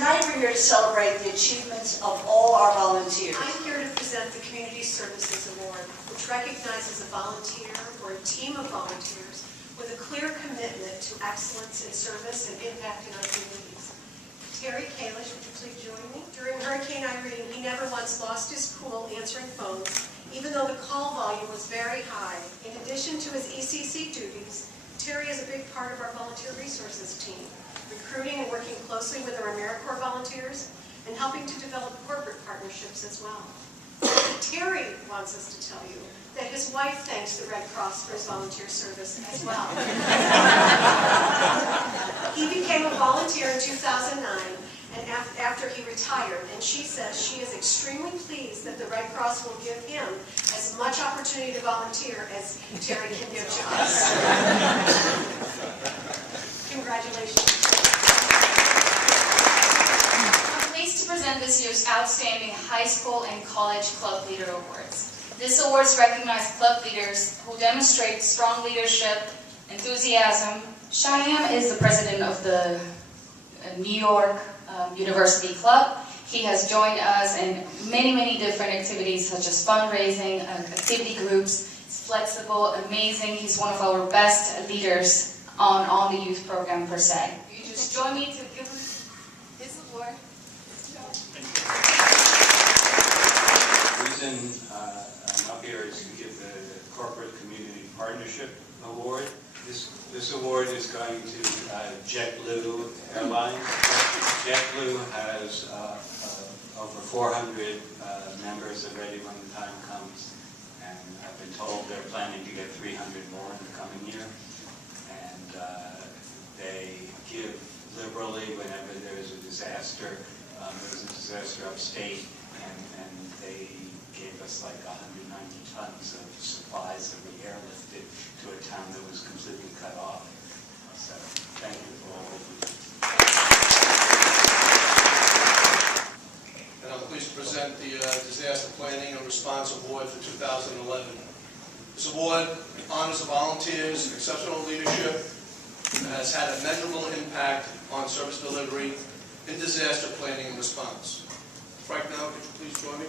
Tonight we're here to celebrate the achievements of all our volunteers. I'm here to present the Community Services Award, which recognizes a volunteer or a team of volunteers with a clear commitment to excellence in service and impact in our communities. Terry Kalish, would you please join me? During Hurricane Irene, he never once lost his cool answering phones, even though the call volume was very high. In addition to his ECC duties, Terry is a big part of our volunteer resources team, recruiting and working closely with our AmeriCorps volunteers and helping to develop corporate partnerships as well. Terry wants us to tell you that his wife thanks the Red Cross for his volunteer service as well. He became a volunteer in 2009 and after he retired, and she says she is extremely pleased that the Red Cross will give him as much opportunity to volunteer as Terry can give to us. Congratulations. I'm pleased to present this year's Outstanding High School and College Club Leader Awards. These awards recognize club leaders who demonstrate strong leadership, enthusiasm. Shyam is the president of the New York University Club. He has joined us in many different activities such as fundraising, activity groups. He's flexible, amazing. He's one of our best leaders on the youth program per se. You just join me to give him his award. The reason I'm up here is to give the Corporate Community Partnership Award. This award is going to JetBlue Airlines. JetBlue has over 400 members already when the time comes, and I've been told they're planning to get 300 more in the coming year. And they give liberally whenever there's a disaster. There was a disaster upstate, and they gave us like 190 tons of supplies that we airlifted to a town that was completely cut off. So thank you for all of you. And I'm pleased to present the Disaster Planning and Response Award for 2011. This award honors the volunteers' exceptional leadership and has had a measurable impact on service delivery in disaster planning and response. Frank, now could you please join me?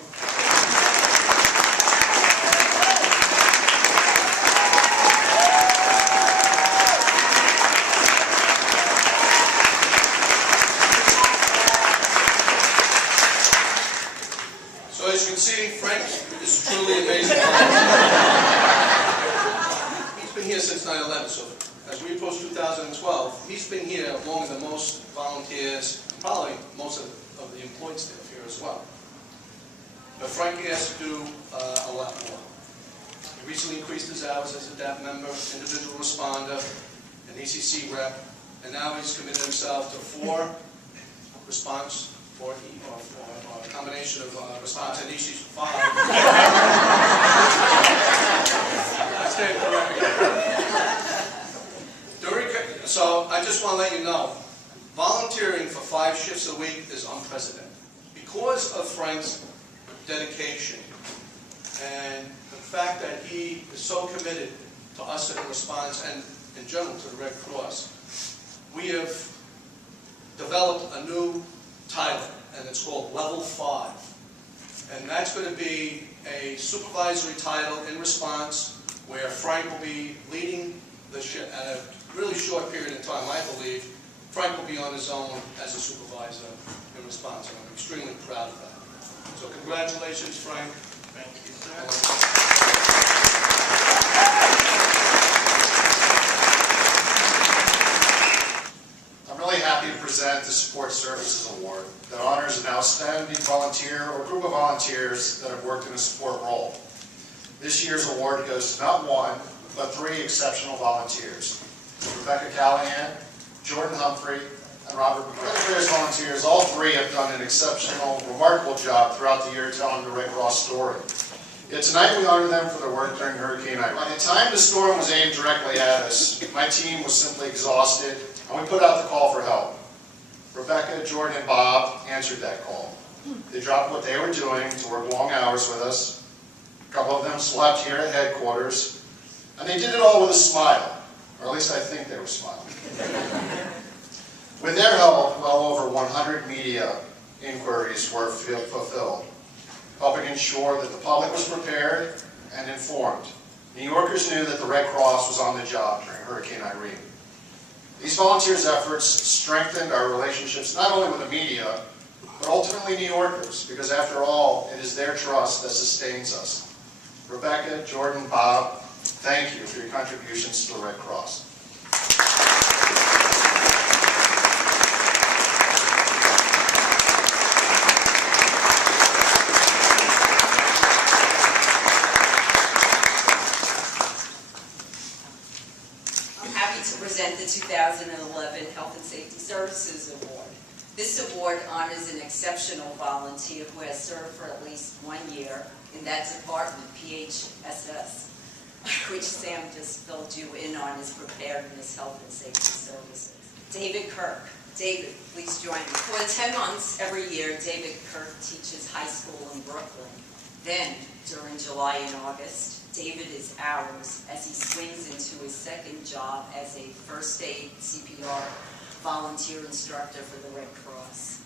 So as you can see, Frank is truly amazing. He's been here since 9/11, so as we approach 2012, he's been here longer than most volunteers, and probably most of the employed staff here as well. But Frank has to do a lot more. He recently increased his hours as a DAP member, individual responder, an ECC rep, and now he's committed himself to 4 response, or a combination of response and ECC 5. I stand corrected. So I just want to let you know, volunteering for 5 shifts a week is unprecedented. Because of Frank's dedication and the fact that he is so committed to us in response and in general to the Red Cross, we have developed a new title, and it's called Level 5. And that's going to be a supervisory title in response where Frank will be leading the shift at a really short period of time, I believe. Frank will be on his own as a supervisor in response, and I'm extremely proud of that. So congratulations, Frank. Thank you, sir. I'm really happy to present the Support Services Award that honors an outstanding volunteer or group of volunteers that have worked in a support role. This year's award goes to not 1, but 3 exceptional volunteers: Rebecca Callahan, Jordan Humphrey, and Robert McGrath. Various volunteers, all 3 have done an exceptional, remarkable job throughout the year telling the Red Cross story. Yet tonight we honor them for their work during Hurricane Irene. By the time the storm was aimed directly at us, my team was simply exhausted, and we put out the call for help. Rebecca, Jordan, and Bob answered that call. They dropped what they were doing to work long hours with us. A couple of them slept here at headquarters, and they did it all with a smile, or at least I think they were smiling. With their help, well over 100 media inquiries were fulfilled, helping ensure that the public was prepared and informed. New Yorkers knew that the Red Cross was on the job during Hurricane Irene. These volunteers' efforts strengthened our relationships not only with the media, but ultimately New Yorkers, because after all, it is their trust that sustains us. Rebecca, Jordan, Bob, thank you for your contributions to the Red Cross. I'm happy to present the 2011 Health and Safety Services Award. This award honors an exceptional volunteer who has served for at least 1 year in that department, PHSS, which Sam just filled you in on his preparedness, health and safety services. David Kirk. David, please join me. For 10 months every year, David Kirk teaches high school in Brooklyn. Then, during July and August, David is ours as he swings into his second job as a first aid CPR volunteer instructor for the Red Cross.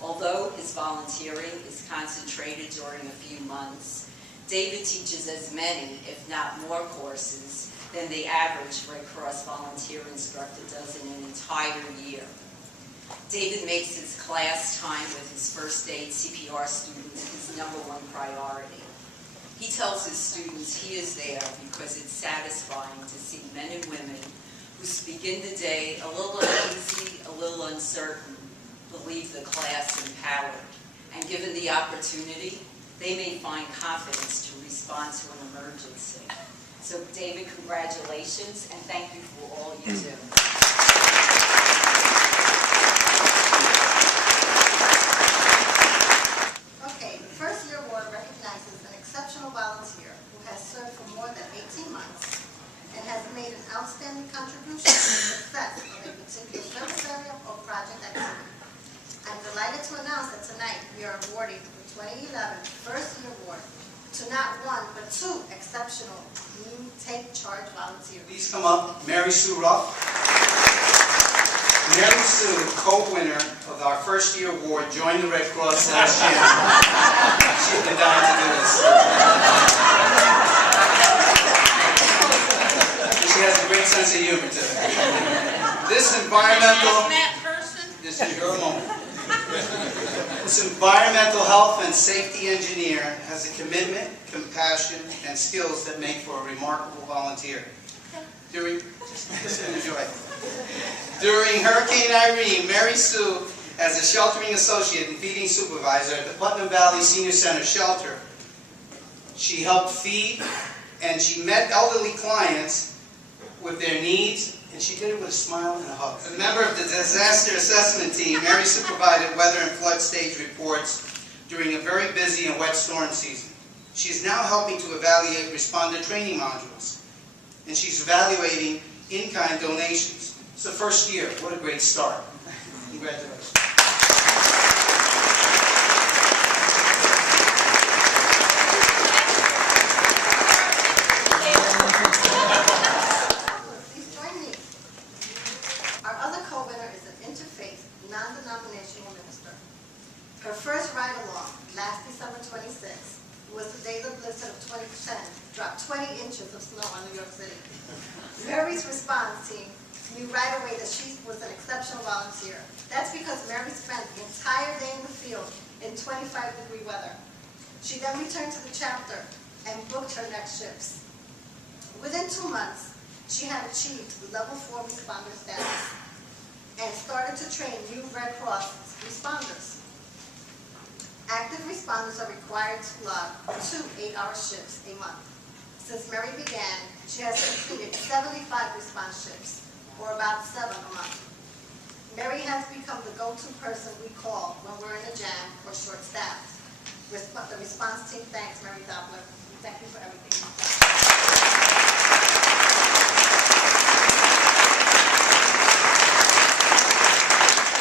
Although his volunteering is concentrated during a few months, David teaches as many, if not more, courses than the average Red Cross volunteer instructor does in an entire year. David makes his class time with his first aid CPR students his #1 priority. He tells his students he is there because it's satisfying to see men and women who begin the day a little uneasy, a little uncertain, but leave the class empowered. And given the opportunity, they may find confidence to respond to an emergency. So David, congratulations, and thank you for all you do. Okay, the first year award recognizes an exceptional volunteer who has served for more than 18 months and has made an outstanding contribution to the success of a particular service area or project activity. I'm delighted to announce that tonight we are awarding the 2011 First Year Award to not one, but 2 exceptional new Take Charge volunteers. Please come up, Mary Sue Ruff. Mary Sue, co-winner of our First Year Award, joined the Red Cross last year. She's been dying to do this. She has a great sense of humor, too. This is your moment. This environmental health and safety engineer has a commitment, compassion, and skills that make for a remarkable volunteer. During Hurricane Irene, Mary Sue, as a sheltering associate and feeding supervisor at the Putnam Valley Senior Center shelter, she helped feed and she met elderly clients with their needs, and she did it with a smile and a hug. As a member of the disaster assessment team, Mary Sue provided weather and flood stage reports during a very busy and wet storm season. She's now helping to evaluate responder training modules, and she's evaluating in-kind donations. It's the first year. What a great start. Congratulations. Please join me. Our other co-winner is an interfaith, non-denominational minister. Her first ride-along, last December 26th, was the day the blizzard of 2010 dropped 20 inches of snow on New York City. Mary's response team knew right away that she was an exceptional volunteer. That's because Mary spent the entire day in the field in 25-degree weather. She then returned to the chapter and booked her next shifts. Within 2 months, she had achieved level 4 responder status and started to train new Red Cross responders. Active responders are required to log 2 8-hour shifts a month. Since Mary began, she has completed 75 response shifts, or about 7 a month. Mary has become the go-to person we call when we're in a jam or short-staffed. The response team thanks Mary Doppler. We thank you for everything you've done.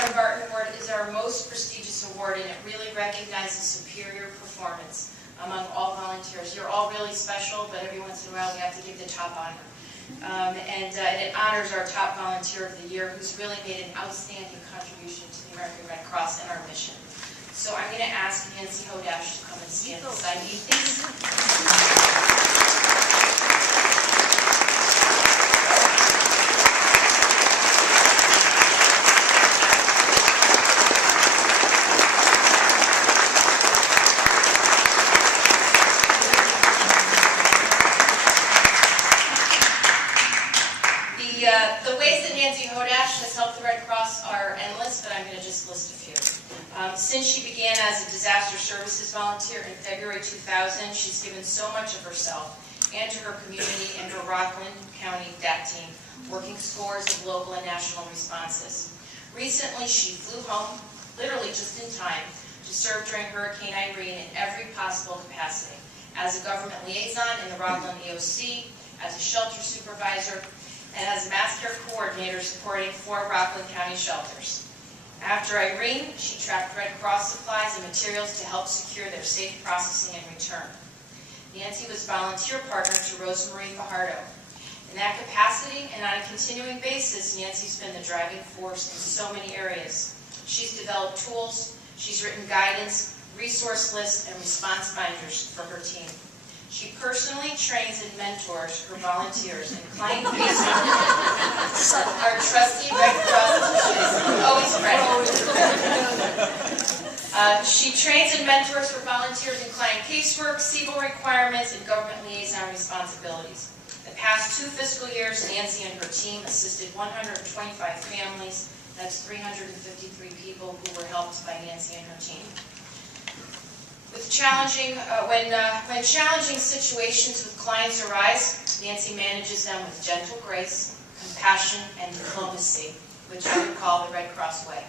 The Barton Award is our most prestigious award, and it really recognizes superior performance among all volunteers. You're all really special, but every once in a while we have to give the top honor. and it honors our top volunteer of the year who's really made an outstanding contribution to the American Red Cross and our mission. So I'm going to ask Nancy Hodash to come and stand beside me, please. The ways that Nancy Hodash has helped the Red Cross are endless, but I'm going to just list a few. Since she began as a disaster services volunteer in February 2000, she's given so much of herself and to her community and her Rockland County DAT team, working scores of local and national responses. Recently, she flew home, literally just in time, to serve during Hurricane Irene in every possible capacity, as a government liaison in the Rockland EOC, as a shelter supervisor, and as a mass care coordinator supporting 4 Rockland County shelters. After Irene, she tracked Red Cross supplies and materials to help secure their safe processing and return. Nancy was volunteer partner to Rosemarie Fajardo. In that capacity and on a continuing basis, Nancy's been the driving force in so many areas. She's developed tools, she's written guidance, resource lists, and response binders for her team. She personally trains and mentors her volunteers in client facing. Our trusty Red Cross, always ready. She trains and mentors her volunteers in client casework, CBO requirements, and government liaison responsibilities. The past 2 fiscal years, Nancy and her team assisted 125 families. That's 353 people who were helped by Nancy and her team. When challenging situations with clients arise, Nancy manages them with gentle grace, compassion, and diplomacy, which I would call the Red Cross way.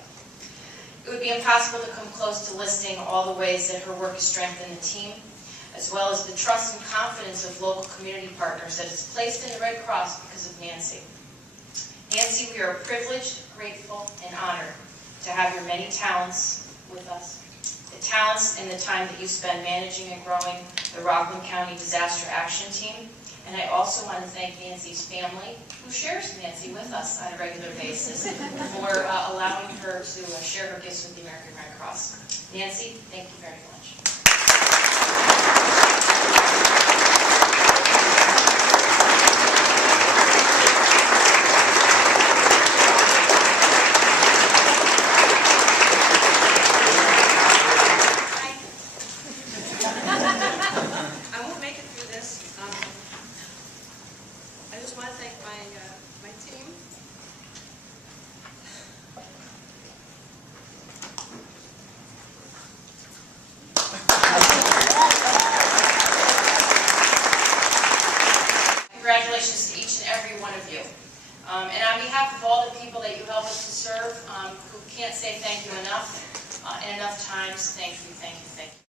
It would be impossible to come close to listing all the ways that her work has strengthened the team, as well as the trust and confidence of local community partners that is placed in the Red Cross because of Nancy. Nancy, we are privileged, grateful, and honored to have your many talents with us. The talents and the time that you spend managing and growing the Rockland County Disaster Action Team. And I also want to thank Nancy's family, who shares Nancy with us on a regular basis, for allowing her to share her gifts with the American Red Cross. Nancy, thank you very much. I just want to thank my team. Congratulations to each and every one of you. And on behalf of all the people that you help us to serve, who can't say thank you enough, and enough times, thank you, thank you, thank you.